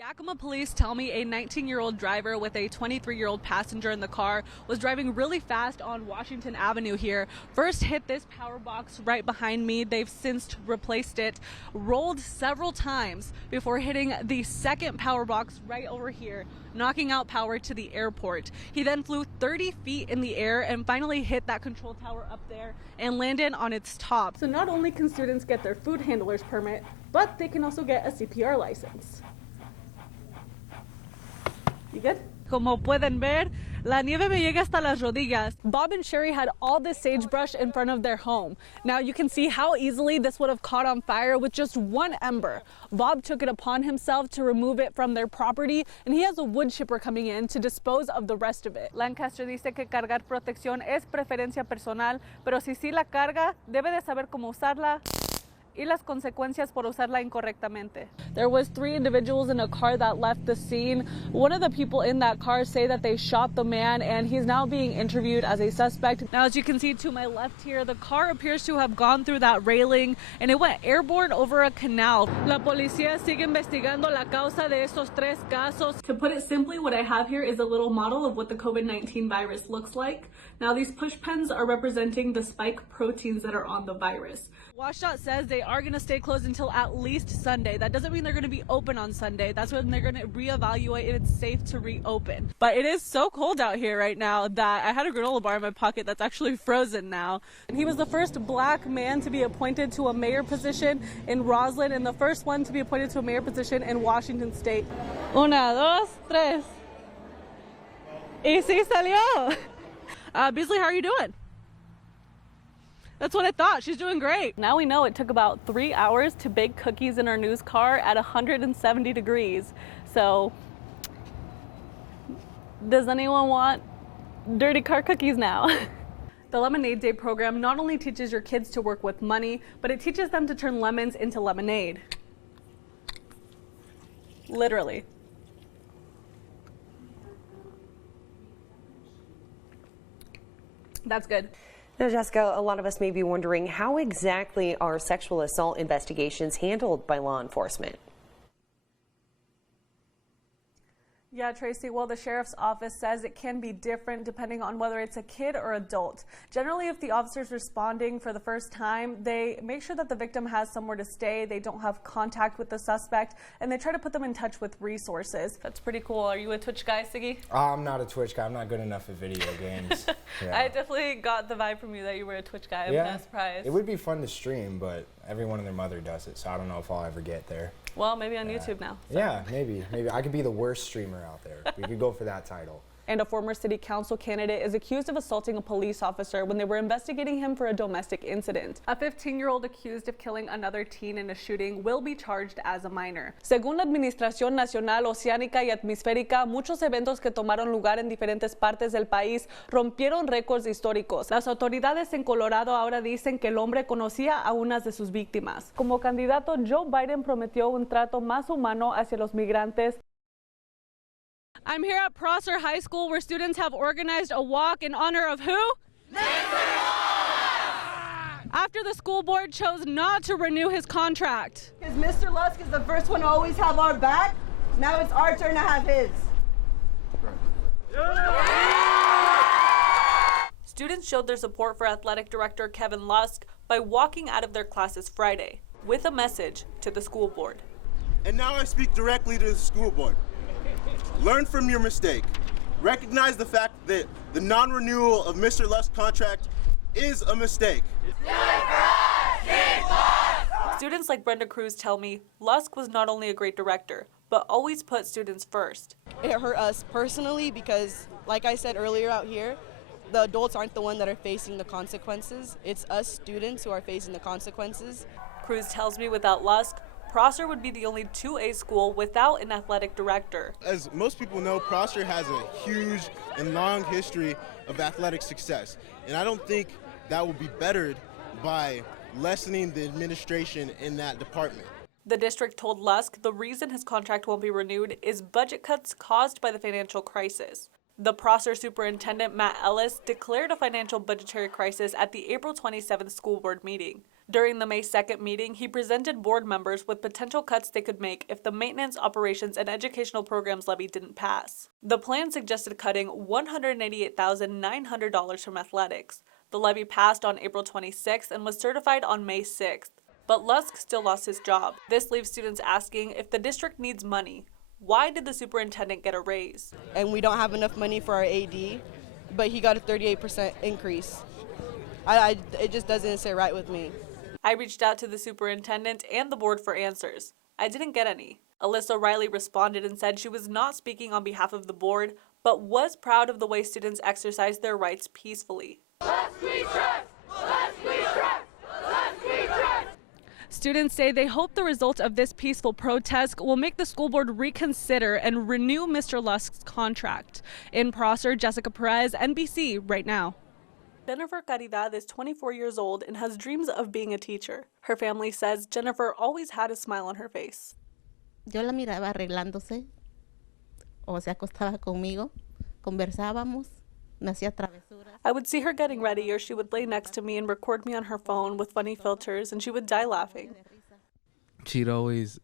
Yakima police tell me a 19-year-old driver with a 23-year-old passenger in the car was driving really fast on Washington Avenue here. First hit this power box right behind me. They've since replaced it, rolled several times before hitting the second power box right over here, knocking out power to the airport. He then flew 30 feet in the air and finally hit that control tower up there and landed on its top. So not only can students get their food handler's permit, but they can also get a CPR license. You good? Como pueden ver, la nieve me llega hasta las rodillas. Bob and Sherry had all this sagebrush in front of their home. Now you can see how easily this would have caught on fire with just one ember. Bob took it upon himself to remove it from their property, and he has a wood chipper coming in to dispose of the rest of it. Lancaster dice que cargar protección es preferencia personal, pero si sí la carga, debe de saber cómo usarla y las consecuencias por usarla incorrectamente. There was 3 individuals in a car that left the scene. One of the people in that car say that they shot the man, and he's now being interviewed as a suspect. Now, as you can see to my left here, the car appears to have gone through that railing and it went airborne over a canal. La policía sigue investigando la causa de estos 3 casos. To put it simply, what I have here is a little model of what the COVID-19 virus looks like. Now, these push pens are representing the spike proteins that are on the virus. WashDOT says they are going to stay closed until at least Sunday. That doesn't mean they're going to be open on Sunday. That's when they're going to reevaluate if it's safe to reopen. But it is so cold out here right now that I had a granola bar in my pocket that's actually frozen now. And he was the first black man to be appointed to a mayor position in Roslyn and the first one to be appointed to a mayor position in Washington State. 1, 2, 3. Y sí salió. Beasley, how are you doing? That's what I thought. She's doing great. Now we know it took about 3 hours to bake cookies in our news car at 170 degrees. So, does anyone want dirty car cookies now? The Lemonade Day program not only teaches your kids to work with money, but it teaches them to turn lemons into lemonade. Literally. That's good. Now, Jessica, a lot of us may be wondering, how exactly are sexual assault investigations handled by law enforcement? Yeah, Tracy, well, the sheriff's office says it can be different depending on whether it's a kid or adult. Generally, if the officer's responding for the first time, they make sure that the victim has somewhere to stay, they don't have contact with the suspect, and they try to put them in touch with resources. That's pretty cool. Are you a Twitch guy, Siggy? I'm not a Twitch guy. I'm not good enough at video games. Yeah. I definitely got the vibe from you that you were a Twitch guy. I'm not surprised. It would be fun to stream, but everyone and their mother does it, so I don't know if I'll ever get there. Well, maybe on YouTube now. So. Yeah, maybe. I could be the worst streamer out there. We could go for that title. And a former city council candidate is accused of assaulting a police officer when they were investigating him for a domestic incident. A 15-year-old accused of killing another teen in a shooting will be charged as a minor. Según la Administración Nacional Oceánica y Atmosférica, muchos eventos que tomaron lugar en diferentes partes del país rompieron récords históricos. Las autoridades en Colorado ahora dicen que el hombre conocía a unas de sus víctimas. Como candidato, Joe Biden prometió un trato más humano hacia los migrantes. I'm here at Prosser High School where students have organized a walk in honor of who? After the school board chose not to renew his contract. Because Mr. Lusk is the first one to always have our back, now it's our turn to have his. Students showed their support for athletic director Kevin Lusk by walking out of their classes Friday with a message to the school board. And now I speak directly to the school board. Learn from your mistake. Recognize the fact that the non-renewal of Mr. Lusk's contract is a mistake. Students like Brenda Cruz tell me Lusk was not only a great director, but always put students first. It hurt us personally because, like I said earlier out here, the adults aren't the one that are facing the consequences. It's us students who are facing the consequences. Cruz tells me without Lusk, Prosser would be the only 2A school without an athletic director. As most people know, Prosser has a huge and long history of athletic success. And I don't think that will be bettered by lessening the administration in that department. The district told Lusk the reason his contract won't be renewed is budget cuts caused by the financial crisis. The Prosser superintendent, Matt Ellis, declared a financial budgetary crisis at the April 27th school board meeting. During the May 2nd meeting, he presented board members with potential cuts they could make if the Maintenance, Operations, and Educational Programs levy didn't pass. The plan suggested cutting $188,900 from athletics. The levy passed on April 26th and was certified on May 6th. But Lusk still lost his job. This leaves students asking if the district needs money. Why did the superintendent get a raise? And we don't have enough money for our AD, but he got a 38% increase. It just doesn't sit right with me. I reached out to the superintendent and the board for answers. I didn't get any. Alyssa Riley responded and said she was not speaking on behalf of the board, but was proud of the way students exercised their rights peacefully. Students say they hope the result of this peaceful protest will make the school board reconsider and renew Mr. Lusk's contract. In Prosser, Jessica Perez, NBC, right now. Jennifer Caridad is 24 years old and has dreams of being a teacher. Her family says Jennifer always had a smile on her face. Yo la miraba arreglándose, o se acostaba conmigo, conversábamos, me hacía travesuras. I would see her getting ready, or she would lay next to me and record me on her phone with funny filters, and she would die laughing. She'd always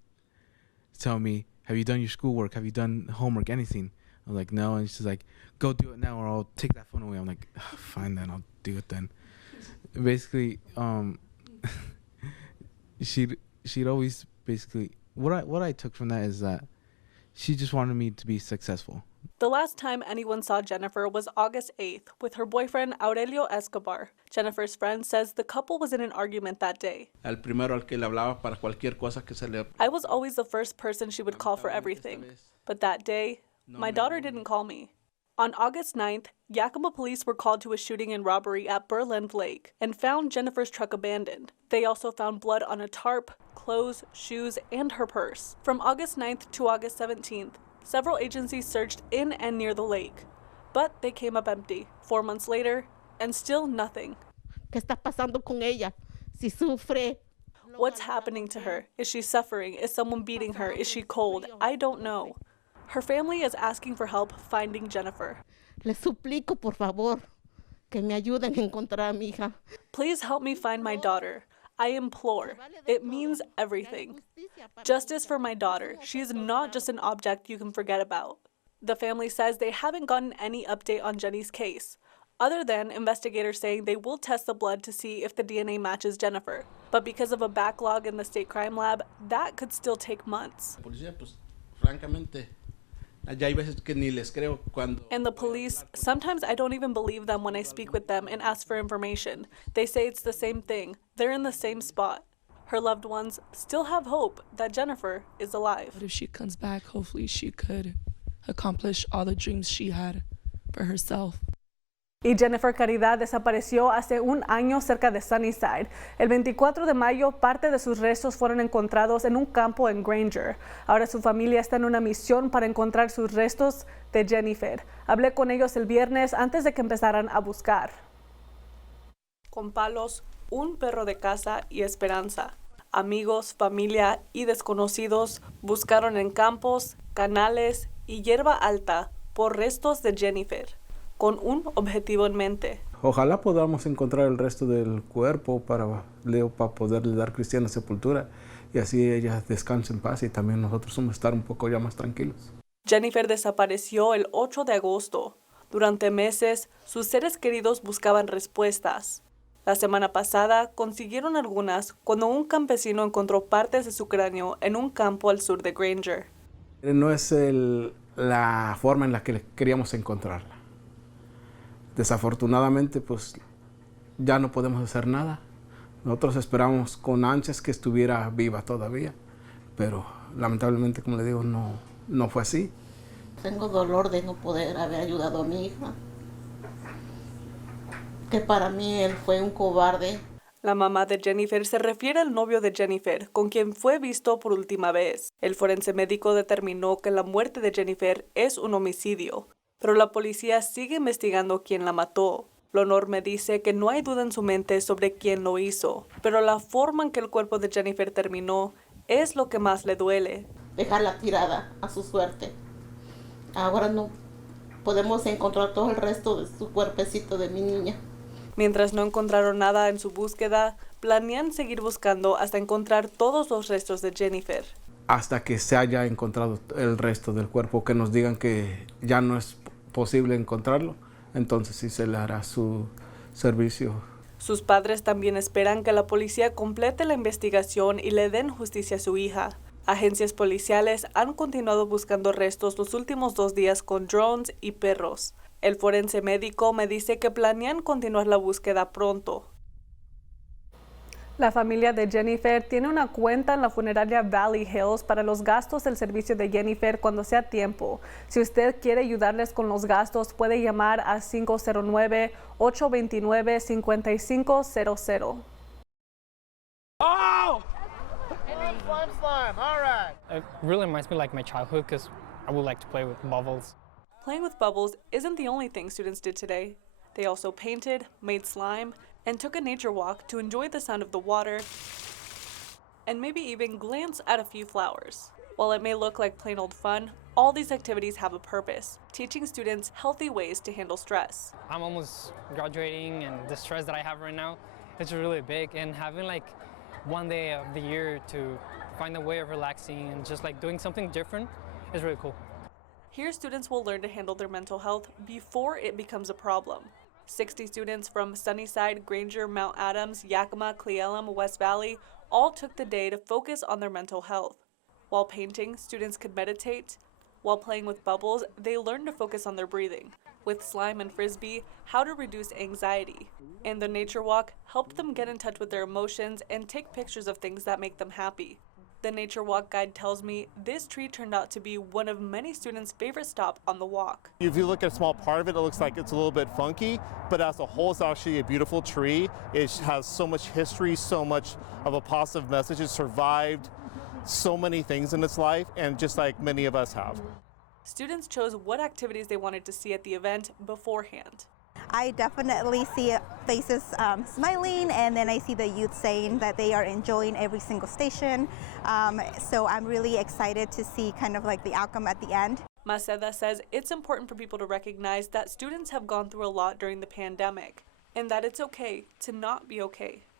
tell me, have you done your schoolwork? Have you done homework, anything? I'm like, no. And she's like, go do it now or I'll take that phone away. I'm like, oh, fine then, I'll do it then. Basically, she'd always basically, what I took from that is that she just wanted me to be successful. The last time anyone saw Jennifer was August 8th with her boyfriend Aurelio Escobar. Jennifer's friend says the couple was in an argument that day. I was always the first person she would call for everything. But that day, my daughter didn't call me. On August 9th, Yakima police were called to a shooting and robbery at Berland Lake and found Jennifer's truck abandoned. They also found blood on a tarp, clothes, shoes, and her purse. From August 9th to August 17th, several agencies searched in and near the lake, but they came up empty. 4 months later, and still nothing. ¿Qué está pasando con ella? Si sufre. What's happening to her? Is she suffering? Is someone beating her? Is she cold? I don't know. Her family is asking for help finding Jennifer. Les suplico, por favor, que me ayuden a encontrar a mi hija. Please help me find my daughter. I implore. It means everything. Justice for my daughter. She is not just an object you can forget about. The family says they haven't gotten any update on Jenny's case, other than investigators saying they will test the blood to see if the DNA matches Jennifer. But because of a backlog in the state crime lab, that could still take months. And the police, sometimes I don't even believe them when I speak with them and ask for information. They say it's the same thing. They're in the same spot. Her loved ones still have hope that Jennifer is alive. But if she comes back, hopefully she could accomplish all the dreams she had for herself. Y Jennifer Caridad desapareció hace un año cerca de Sunnyside. El 24 de mayo, parte de sus restos fueron encontrados en un campo en Granger. Ahora su familia está en una misión para encontrar sus restos de Jennifer. Hablé con ellos el viernes antes de que empezaran a buscar. Con palos, un perro de caza y esperanza. Amigos, familia y desconocidos buscaron en campos, canales y hierba alta por restos de Jennifer, con un objetivo en mente. Ojalá podamos encontrar el resto del cuerpo para poderle dar cristiana sepultura y así ella descanse en paz y también nosotros vamos a estar un poco ya más tranquilos. Jennifer desapareció el 8 de agosto. Durante meses, sus seres queridos buscaban respuestas. La semana pasada consiguieron algunas cuando un campesino encontró partes de su cráneo en un campo al sur de Granger. No es la forma en la que queríamos encontrarla. Desafortunadamente, pues ya no podemos hacer nada. Nosotros esperamos con ansias que estuviera viva todavía, pero lamentablemente, como le digo, no fue así. Tengo dolor de no poder haber ayudado a mi hija, que para mí él fue un cobarde. La mamá de Jennifer se refiere al novio de Jennifer, con quien fue visto por última vez. El forense médico determinó que la muerte de Jennifer es un homicidio, pero la policía sigue investigando quién la mató. Lonor me dice que no hay duda en su mente sobre quién lo hizo, pero la forma en que el cuerpo de Jennifer terminó es lo que más le duele. Dejarla tirada a su suerte. Ahora no podemos encontrar todo el resto de su cuerpecito de mi niña. Mientras no encontraron nada en su búsqueda, planean seguir buscando hasta encontrar todos los restos de Jennifer. Hasta que se haya encontrado el resto del cuerpo, que nos digan que ya no es posible encontrarlo, entonces sí se le hará su servicio. Sus padres también esperan que la policía complete la investigación y le den justicia a su hija. Agencias policiales han continuado buscando restos los últimos 2 días con drones y perros. El forense médico me dice que planean continuar la búsqueda pronto. La familia de Jennifer tiene una cuenta en la funeraria Valley Hills para los gastos del servicio de Jennifer cuando sea tiempo. Si usted quiere ayudarles con los gastos, puede llamar a 509-829-5500. Oh! Slime. All right. It really reminds me like my childhood because I would like to play with bubbles. Playing with bubbles isn't the only thing students did today. They also painted, made slime, and took a nature walk to enjoy the sound of the water and maybe even glance at a few flowers. While it may look like plain old fun, all these activities have a purpose, teaching students healthy ways to handle stress. I'm almost graduating, and the stress that I have right now is really big, and having like one day of the year to find a way of relaxing and just like doing something different is really cool. Here, students will learn to handle their mental health before it becomes a problem. 60 students from Sunnyside, Granger, Mount Adams, Yakima, Cle Elum, West Valley all took the day to focus on their mental health. While painting, students could meditate. While playing with bubbles, they learned to focus on their breathing. With slime and frisbee, how to reduce anxiety. And the nature walk helped them get in touch with their emotions and take pictures of things that make them happy. The nature walk guide tells me this tree turned out to be one of many students' favorite stop on the walk. If you look at a small part of it, it looks like it's a little bit funky, but as a whole, it's actually a beautiful tree. It has so much history, so much of a positive message. It survived so many things in its life, and just like many of us have. Students chose what activities they wanted to see at the event beforehand. I definitely see faces smiling, and then I see the youth saying that they are enjoying every single station. So I'm really excited to see kind of like the outcome at the end. Maceda says it's important for people to recognize that students have gone through a lot during the pandemic and that it's okay to not be okay.